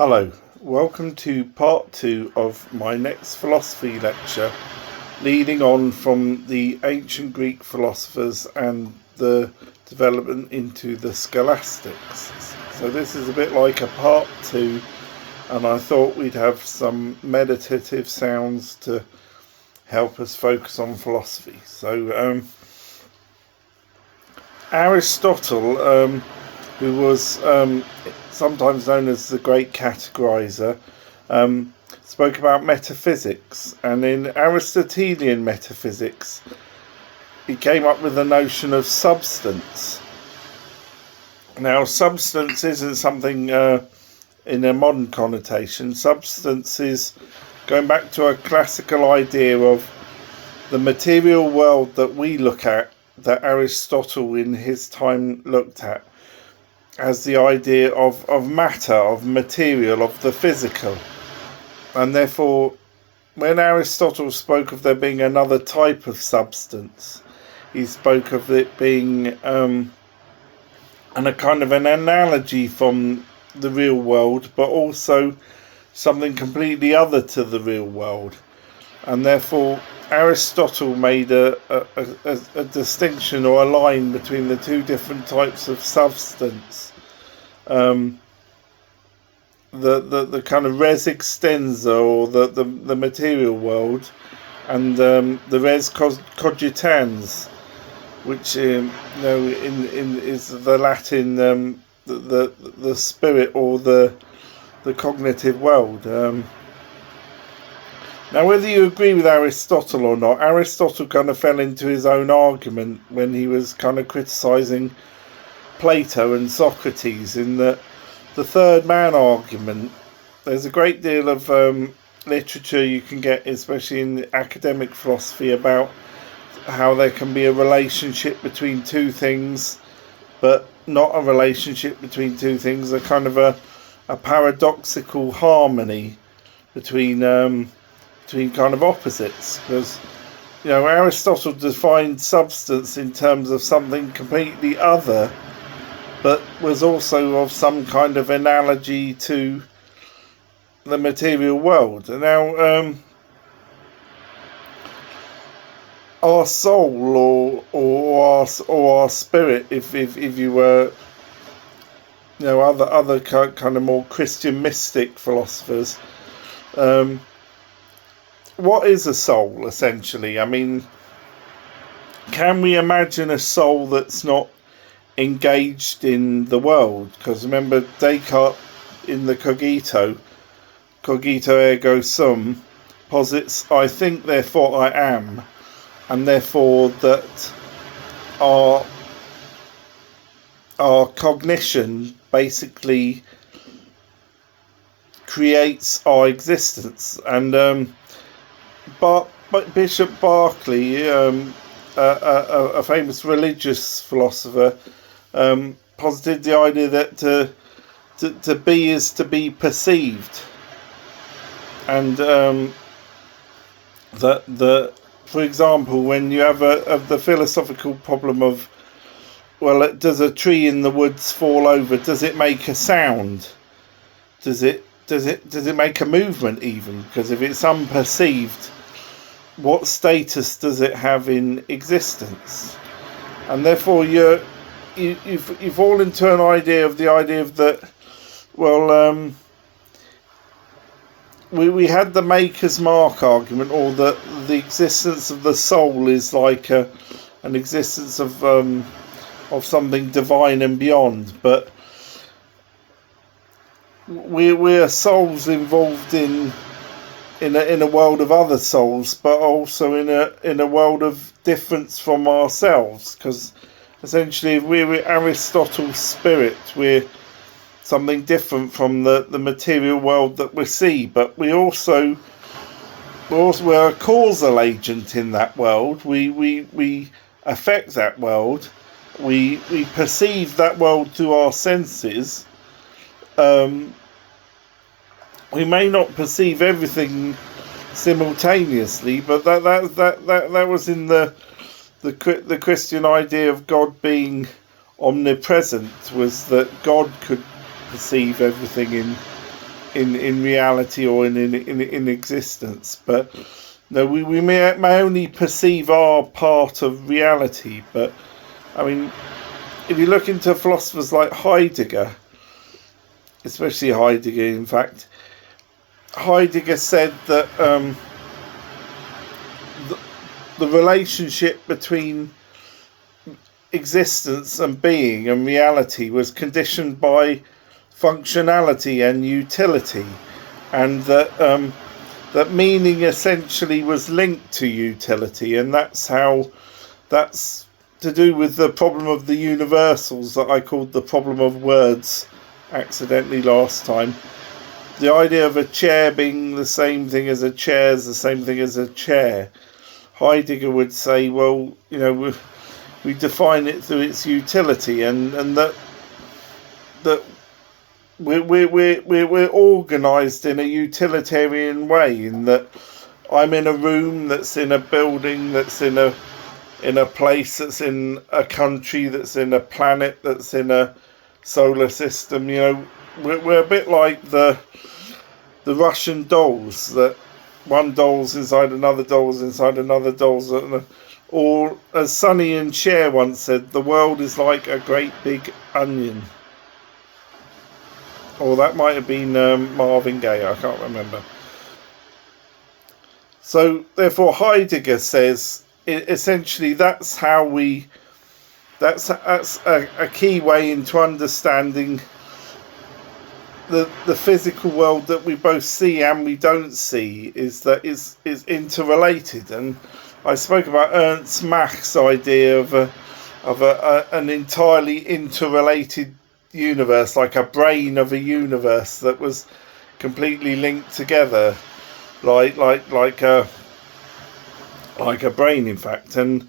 Hello, welcome to part 2 of my next philosophy lecture, leading on from the ancient Greek philosophers and the development into the scholastics. So this is a bit like a part 2, and I thought we'd have some meditative sounds to help us focus on philosophy. So Aristotle, who was sometimes known as the great categorizer, spoke about metaphysics, and in Aristotelian metaphysics he came up with the notion of substance. Now, substance isn't something in a modern connotation. Substance is going back to a classical idea of the material world that we look at, that Aristotle in his time looked at as the idea of matter, of material, of the physical. And therefore, when Aristotle spoke of there being another type of substance, he spoke of it being and a kind of an analogy from the real world, but also something completely other to the real world. And therefore, Aristotle made a distinction or a line between the two different types of substance. The kind of res extensa, or the material world, and the res cogitans, which is the Latin the spirit or the cognitive world. Now, whether you agree with Aristotle or not, Aristotle kind of fell into his own argument when he was kind of criticising Plato and Socrates in the third man argument. There's a great deal of literature you can get, especially in academic philosophy, about how there can be a relationship between two things, but not a relationship between two things, a kind of a paradoxical harmony between kind of opposites. Because Aristotle defined substance in terms of something completely other, but was also of some kind of analogy to the material world. And now, our soul or our spirit, if you were, other kind of more Christian mystic philosophers, what is a soul essentially? I mean, can we imagine a soul that's not engaged in the world? Because remember, Descartes in the cogito ergo sum posits I think therefore I am, and therefore that our cognition basically creates our existence. And but Bishop Berkeley, a famous religious philosopher, posited the idea that to be is to be perceived, and that for example, when you have the philosophical problem of, well, does a tree in the woods fall over? Does it make a sound? Does it make a movement even? Because if it's unperceived, what status does it have in existence? And therefore you fall into an idea of that, well, we had the Maker's Mark argument, or that the existence of the soul is like an existence of something divine and beyond, but we're souls involved in a world of other souls, but also in a world of difference from ourselves. Because essentially, if we're Aristotle's spirit, we're something different from the material world that we see. But we're a causal agent in that world. We affect that world. We perceive that world through our senses. We may not perceive everything simultaneously, but that was in the Christian idea of God being omnipresent, was that God could perceive everything in reality or in existence. But no, we may only perceive our part of reality. But I mean, if you look into philosophers like Heidegger, especially Heidegger, in fact, Heidegger said that the relationship between existence and being and reality was conditioned by functionality and utility, and that meaning essentially was linked to utility, and that's to do with the problem of the universals that I called the problem of words accidentally last time. The idea of a chair being the same thing as a chair is the same thing as a chair. Heidegger would say, well, we define it through its utility, and that we're organised in a utilitarian way, in that I'm in a room that's in a building that's in a place that's in a country that's in a planet that's in a solar system. We're a bit like the Russian dolls, that one doll's inside another doll's inside another doll's. Or, as Sonny and Cher once said, the world is like a great big onion. Or that might have been Marvin Gaye, I can't remember. So, therefore, Heidegger says, essentially, that's a key way into understanding the physical world that we both see and we don't see, is interrelated. And I spoke about Ernst Mach's idea of an entirely interrelated universe, like a brain of a universe that was completely linked together, like a brain, in fact. And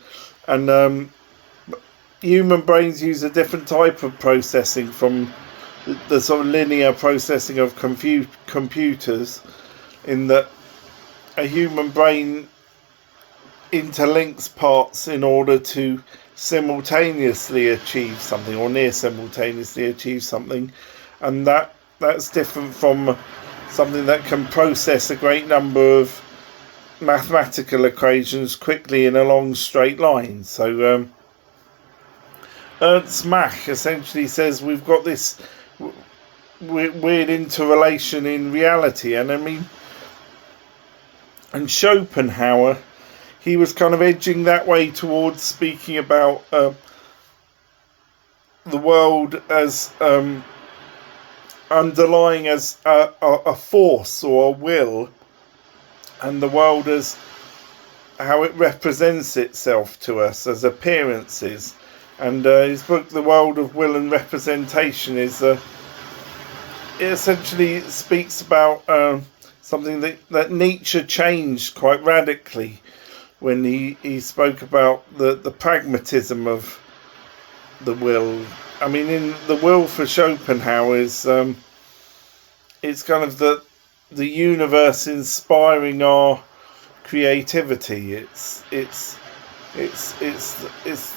human brains use a different type of processing from the sort of linear processing of computers, in that a human brain interlinks parts in order to simultaneously achieve something, or near simultaneously achieve something, and that's different from something that can process a great number of mathematical equations quickly in a long straight line. So Ernst Mach essentially says we've got this weird interrelation in reality. And I mean, and Schopenhauer, he was kind of edging that way towards speaking about the world as underlying as a force or a will, and the world as how it represents itself to us as appearances. And his book, The World of Will and Representation, it essentially speaks about something that Nietzsche changed quite radically when he spoke about the pragmatism of the will. I mean, in the will for Schopenhauer is it's kind of the universe inspiring our creativity. It's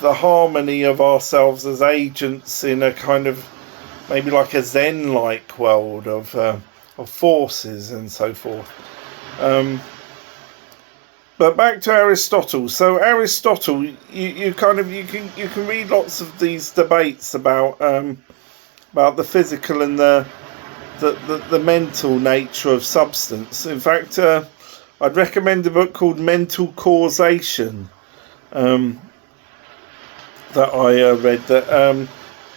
the harmony of ourselves as agents in a kind of maybe like a Zen-like world of forces and so forth. But back to Aristotle. So Aristotle, you can read lots of these debates about the physical and the mental nature of substance. In fact, I'd recommend a book called Mental Causation that I read, that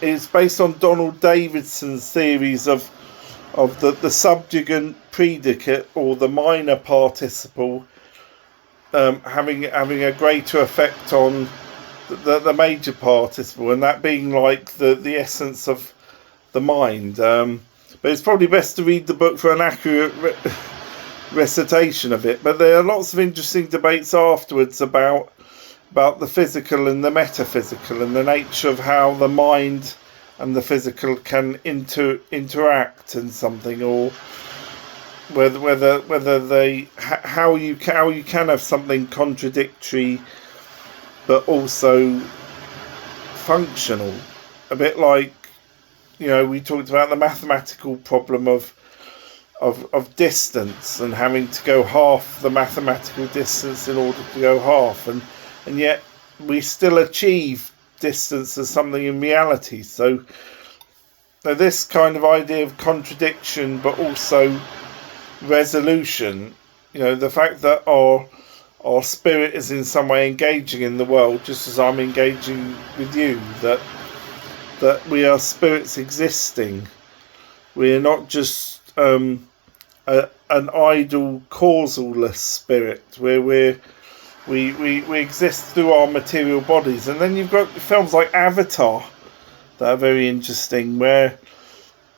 is based on Donald Davidson's theories of the subjugant predicate, or the minor participle, having a greater effect on the major participle, and that being like the essence of the mind. But it's probably best to read the book for an accurate recitation of it. But there are lots of interesting debates afterwards about the physical and the metaphysical, and the nature of how the mind and the physical can interact in something, or whether they how you can have something contradictory but also functional. A bit like, we talked about the mathematical problem of of distance, and having to go half the mathematical distance in order to go half, and yet we still achieve distance as something in reality. So this kind of idea of contradiction but also resolution, the fact that our spirit is in some way engaging in the world, just as I'm engaging with you, that we are spirits existing. We are not just an idle causaless spirit where we exist through our material bodies. And then you've got films like Avatar that are very interesting, where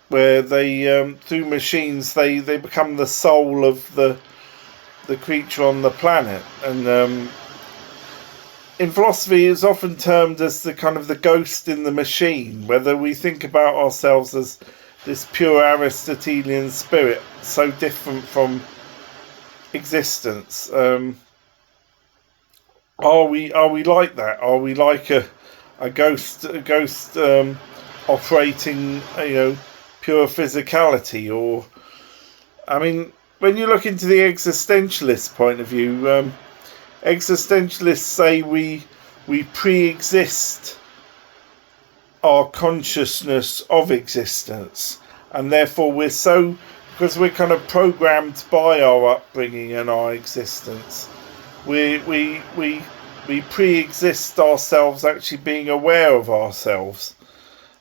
they through machines they become the soul of the creature on the planet. And in philosophy it's often termed as the kind of the ghost in the machine, whether we think about ourselves as this pure Aristotelian spirit, so different from existence. Are we like that? Are we like a ghost operating, pure physicality? Or, I mean, when you look into the existentialist point of view, existentialists say we pre-exist our consciousness of existence, and therefore because we're kind of programmed by our upbringing and our existence, we pre-exist ourselves actually being aware of ourselves,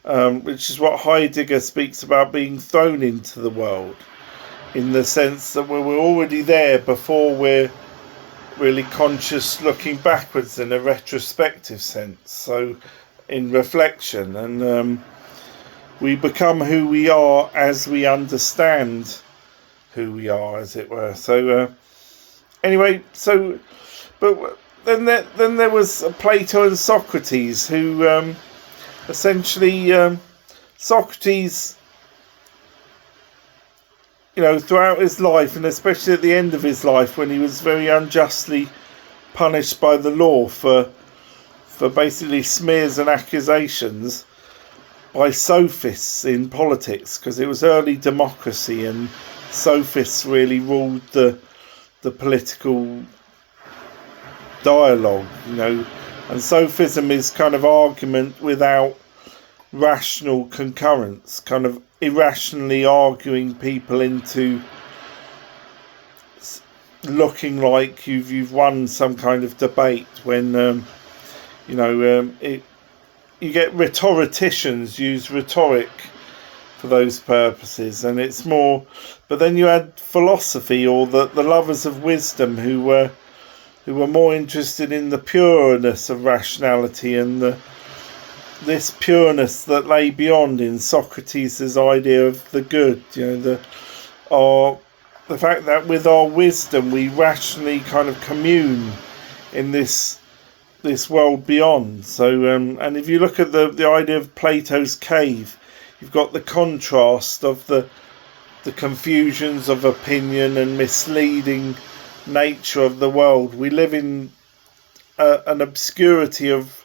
which is what Heidegger speaks about, being thrown into the world, in the sense that we're already there before we're really conscious, looking backwards in a retrospective sense, so in reflection, and we become who we are as we understand who we are, as it were. So anyway, but then there was Plato and Socrates, who essentially Socrates, throughout his life, and especially at the end of his life, when he was very unjustly punished by the law for basically smears and accusations by sophists in politics, because it was early democracy and sophists really ruled the political dialogue, and sophism is kind of argument without rational concurrence, kind of irrationally arguing people into looking like you've won some kind of debate, when you get rhetoricians use rhetoric for those purposes, and it's more. But then you had philosophy, or the lovers of wisdom, who were more interested in the pureness of rationality, and this pureness that lay beyond in Socrates' idea of the good. The fact that with our wisdom we rationally kind of commune in this world beyond. So and if you look at the idea of Plato's cave, you've got the contrast of the confusions of opinion and misleading nature of the world. We live in an obscurity of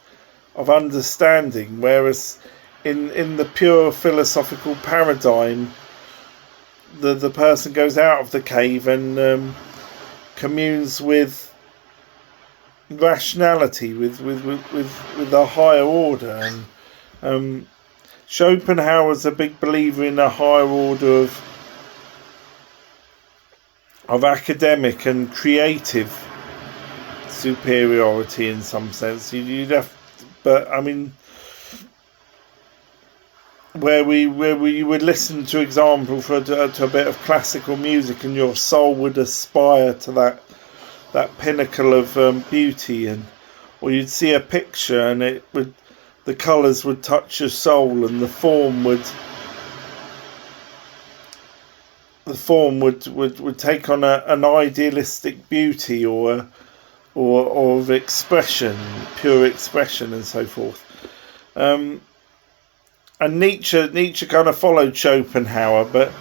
understanding, whereas in the pure philosophical paradigm, the person goes out of the cave and communes with rationality, with a higher order. And Schopenhauer's a big believer in a higher order of academic and creative superiority in some sense. You'd have, but I mean, where you would listen, to example, to a bit of classical music, and your soul would aspire to that pinnacle of beauty, or you'd see a picture and the colours would touch your soul, and the form would take on an idealistic beauty, or of expression, pure expression, and so forth. And Nietzsche kind of followed Schopenhauer, but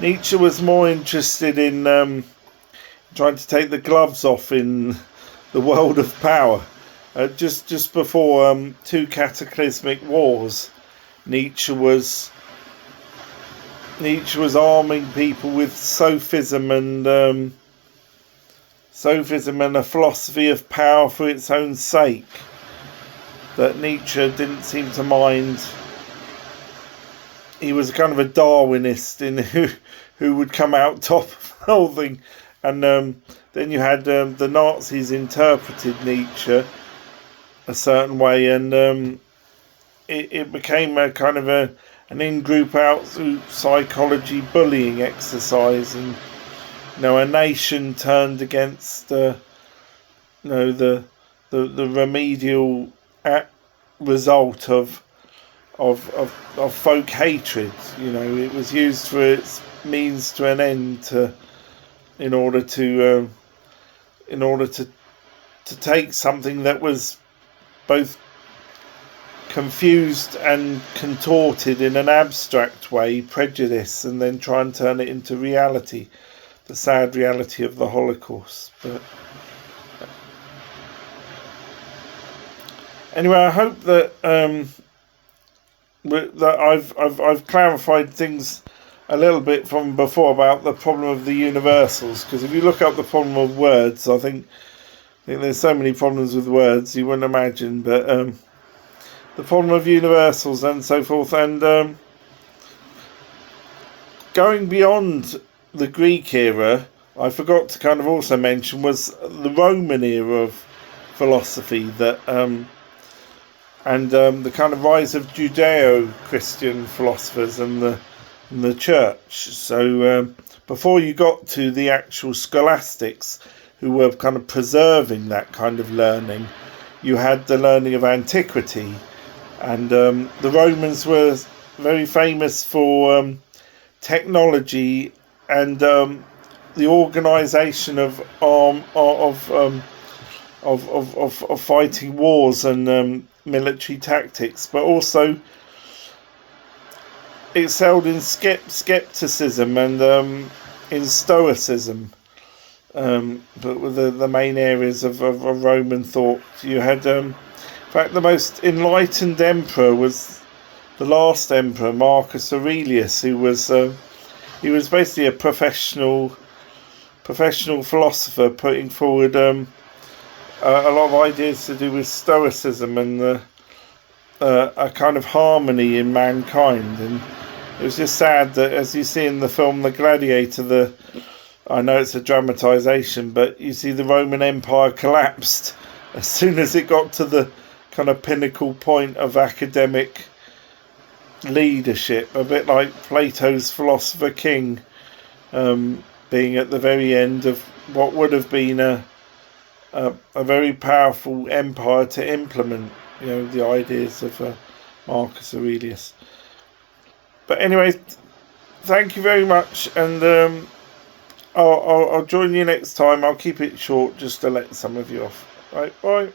Nietzsche was more interested in trying to take the gloves off in the world of power. Just before two cataclysmic wars, Nietzsche was Nietzsche was arming people with sophism and a philosophy of power for its own sake, that Nietzsche didn't seem to mind. He was kind of a Darwinist in who would come out top of the whole thing. And then you had the Nazis interpreted Nietzsche a certain way, and it became a kind of an in-group, out-group psychology bullying exercise, and a nation turned against the remedial result of folk hatred. It was used for its means to an end, in order to take something that was both confused and contorted in an abstract way, prejudice, and then try and turn it into reality, the sad reality of the Holocaust. But anyway, I hope that I've clarified things a little bit from before about the problem of the universals, because if you look up the problem of words, I think there's so many problems with words you wouldn't imagine, but the problem of universals and so forth, and going beyond the Greek era, I forgot to kind of also mention, was the Roman era of philosophy, that and the kind of rise of Judeo-Christian philosophers and the church. So before you got to the actual scholastics, who were kind of preserving that kind of learning, you had the learning of antiquity. And the Romans were very famous for technology and the organisation of fighting wars and military tactics, but also excelled in skepticism and in stoicism. But with the main areas of Roman thought, you had. In fact, the most enlightened emperor was the last emperor, Marcus Aurelius, who was he was basically a professional philosopher, putting forward a lot of ideas to do with stoicism and a kind of harmony in mankind. And it was just sad that, as you see in the film The Gladiator, I know it's a dramatisation, but you see the Roman Empire collapsed as soon as it got to the kind of pinnacle point of academic leadership, a bit like Plato's philosopher king, being at the very end of what would have been a very powerful empire to implement, the ideas of Marcus Aurelius. But anyway, thank you very much, and I'll join you next time. I'll keep it short just to let some of you off. Right, bye.